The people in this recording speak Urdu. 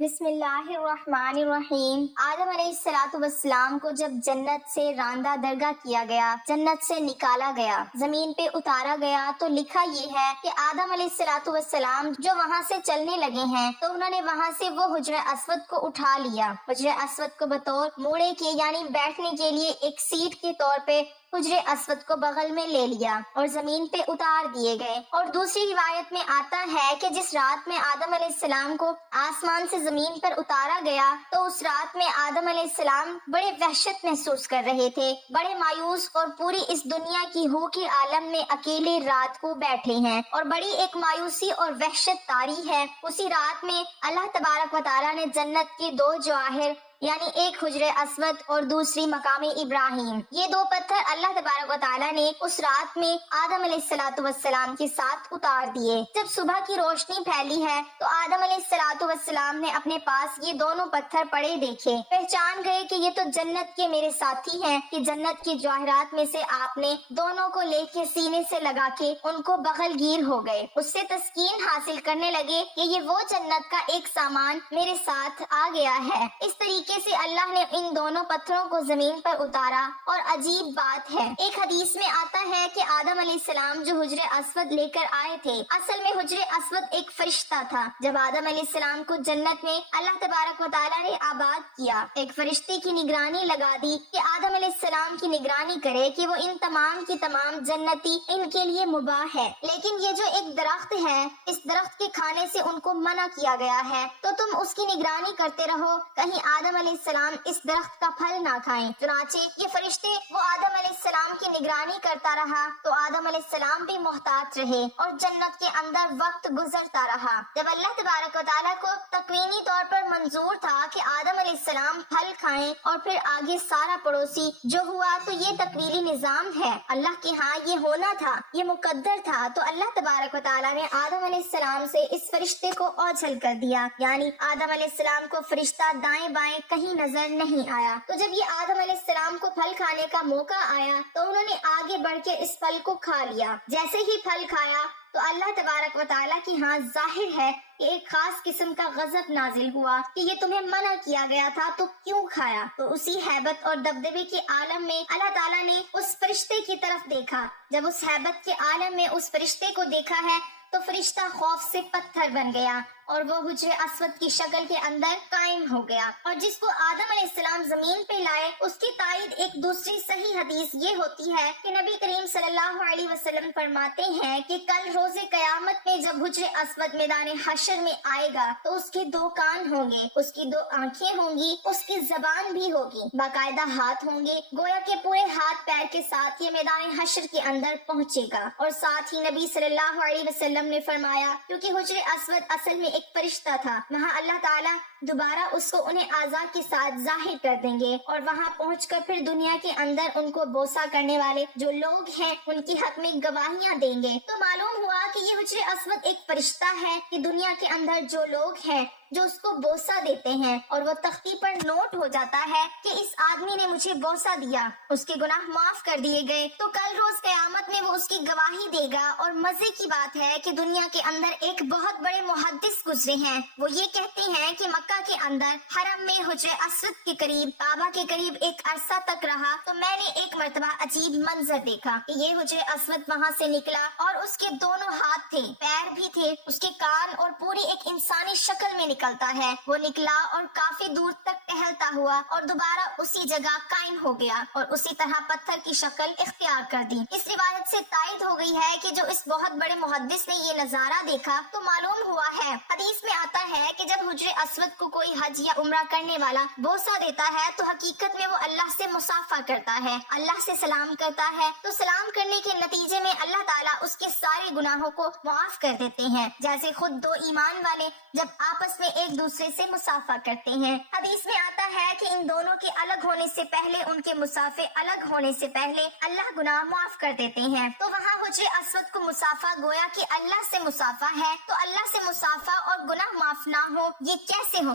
بسم اللہ الرحمن الرحیم۔ آدم علیہ السلام کو جب جنت سے راندہ درگاہ کیا گیا، جنت سے نکالا گیا، زمین پہ اتارا گیا، تو لکھا یہ ہے کہ آدم علیہ السلام جو وہاں سے چلنے لگے ہیں تو انہوں نے وہاں سے وہ حجرہ اسود کو اٹھا لیا۔ حجرہ اسود کو بطور موڑے کے یعنی بیٹھنے کے لیے ایک سیٹ کے طور پہ حجرے اسود کو بغل میں لے لیا اور زمین پہ اتار دیے گئے۔ اور دوسری روایت میں آتا ہے کہ جس رات میں آدم علیہ السلام کو آسمان سے زمین پر اتارا گیا تو اس رات میں آدم علیہ السلام بڑے وحشت محسوس کر رہے تھے، بڑے مایوس، اور پوری اس دنیا کی ہو کے عالم میں اکیلے رات کو بیٹھے ہیں اور بڑی ایک مایوسی اور وحشت طاری ہے۔ اسی رات میں اللہ تبارک و تعالیٰ نے جنت کے دو جواہر یعنی ایک حجرہ اسود اور دوسری مقام ابراہیم، یہ دو پتھر اللہ تبارک و تعالیٰ نے اس رات میں آدم علیہ السلام کے ساتھ اتار دیے۔ جب صبح کی روشنی پھیلی ہے تو آدم علیہ السلام نے اپنے پاس یہ دونوں پتھر پڑے دیکھے، پہچان گئے کہ یہ تو جنت کے میرے ساتھی ہیں، کہ جنت کے جواہرات میں سے آپ نے دونوں کو لے کے سینے سے لگا کے ان کو بغل گیر ہو گئے۔ اس سے تسکین حاصل کرنے لگے کہ یہ وہ جنت کا ایک سامان میرے ساتھ آ گیا ہے۔ اس طریقے سے اللہ نے ان دونوں پتھروں کو زمین پر اتارا۔ اور عجیب بات ہے، ایک حدیث میں آتا ہے کہ آدم علیہ السلام جو حجرہ اسود لے کر آئے تھے، اصل میں حجرہ اسود ایک فرشتہ تھا۔ جب آدم علیہ السلام کو جنت میں اللہ تبارک و تعالیٰ نے آباد کیا، ایک فرشتے کی نگرانی لگا دی کہ آدم علیہ السلام کی نگرانی کرے کہ وہ ان تمام کی تمام جنتی ان کے لیے مباح ہے، لیکن یہ جو ایک درخت ہے، اس درخت کے کھانے سے ان کو منع کیا گیا ہے، تو تم اس کی نگرانی کرتے رہو کہیں آدم علیہ السلام اس درخت کا پھل نہ کھائیں۔ چنانچہ یہ فرشتے وہ آدم علیہ السلام کی نگرانی کرتا رہا تو آدم علیہ السلام بھی محتاط رہے اور جنت کے اندر وقت گزرتا رہا۔ جب اللہ تبارک و تعالیٰ کو تکوینی طور پر منظور تھا کہ آدم علیہ السلام پھل کھائیں اور پھر آگے سارا پڑوسی جو ہوا، تو یہ تکوینی نظام ہے، اللہ کے ہاں یہ ہونا تھا، یہ مقدر تھا۔ تو اللہ تبارک و تعالیٰ نے آدم علیہ السلام سے اس فرشتے کو اوجھل کر دیا، یعنی آدم علیہ السلام کو فرشتہ دائیں بائیں کہیں نظر نہیں آیا۔ تو جب یہ آدم علیہ السلام کو پھل کھانے کا موقع آیا تو انہوں نے آگے بڑھ کے اس پھل کو کھا لیا۔ جیسے ہی پھل کھایا تو اللہ تبارک و تعالیٰ کی ہاں ظاہر ہے کہ ایک خاص قسم کا غضب نازل ہوا کہ یہ تمہیں منع کیا گیا تھا تو کیوں کھایا؟ تو اسی ہیبت اور دبدبے کے عالم میں اللہ تعالیٰ نے اس فرشتے کی طرف دیکھا۔ جب اس ہیبت کے عالم میں اس فرشتے کو دیکھا ہے تو فرشتہ خوف سے پتھر بن گیا اور وہ حجرہ اسود کی شکل کے اندر قائم ہو گیا۔ اور جس کو آدم علیہ السلام زمین پہ لائے، اس کی تائید ایک دوسری صحیح حدیث یہ ہوتی ہے کہ نبی کریم صلی اللہ علیہ وسلم فرماتے ہیں کہ کل روز قیامت میں جب حجرہ اسود میدان حشر میں آئے گا تو اس کے دو کان ہوں گے، اس کی دو آنکھیں ہوں گی، اس کی زبان بھی ہوگی، باقاعدہ ہاتھ ہوں گے، گویا کے پورے ہاتھ پیر کے ساتھ یہ میدان حشر کے اندر پہنچے گا۔ اور ساتھ ہی نبی صلی اللہ علیہ وسلم نے فرمایا کیونکہ حجرہ اسود اصل میں ایک فرشتہ تھا، وہاں اللہ تعالیٰ دوبارہ اس کو انہیں اعضاء کے ساتھ ظاہر کر دیں گے اور وہاں پہنچ کر پھر دنیا کے اندر ان کو بوسہ کرنے والے جو لوگ ہیں ان کی حق میں گواہیاں دیں گے۔ تو معلوم ہوا کہ یہ حجرہ اسود ایک فرشتہ ہے کہ دنیا کے اندر جو لوگ ہیں جو اس کو بوسہ دیتے ہیں اور وہ تختی پر نوٹ ہو جاتا ہے کہ اس آدمی نے مجھے بوسہ دیا، اس کے گناہ معاف کر دیے گئے، تو کل روز قیامت میں وہ اس کی گواہی دے گا۔ اور مزے کی بات ہے کہ دنیا کے اندر ایک بہت بڑے محدث گزرے ہیں، وہ یہ کہتے ہیں کہ مکہ کے اندر حرم میں حجرہ اسود کے قریب، کعبہ کے قریب ایک عرصہ تک رہا تو میں نے ایک مرتبہ عجیب منظر دیکھا کہ یہ حجرہ اسود وہاں سے نکلا اور اس کے دونوں ہاتھ تھے، پیر بھی تھے، اس کے کان اور پوری ایک انسانی شکل میں نکلتا ہے۔ وہ نکلا اور کافی دور تک ٹہلتا ہوا اور دوبارہ اسی جگہ قائم ہو گیا اور اسی طرح پتھر کی شکل اختیار کر دی۔ اس روایت سے تائید ہو گئی ہے کہ جو اس بہت بڑے محدث نے یہ نظارہ دیکھا تو معلوم ہوا ہے، حدیث میں آتا ہے کہ جب حجرہ اسود کو کوئی حج یا عمرہ کرنے والا بوسہ دیتا ہے تو حقیقت میں وہ اللہ سے مصافحہ کرتا ہے، اللہ سے سلام کرتا ہے، تو سلام کرنے کے نتیجے میں اللہ تعالیٰ اس کے سارے گناہوں کو معاف کر دیتے ہیں، جیسے خود دو ایمان والے جب آپس میں ایک دوسرے سے مصافحہ کرتے ہیں۔ حدیث میں آتا ہے کہ ان دونوں کے الگ ہونے سے پہلے، ان کے مسافے الگ ہونے سے پہلے اللہ گناہ معاف کر دیتے ہیں۔ تو وہاں حجرہ اسود کو مصافحہ گویا کہ اللہ سے مصافحہ ہے، تو اللہ سے مصافحہ اور گناہ معاف نہ ہو یہ کیسے ہو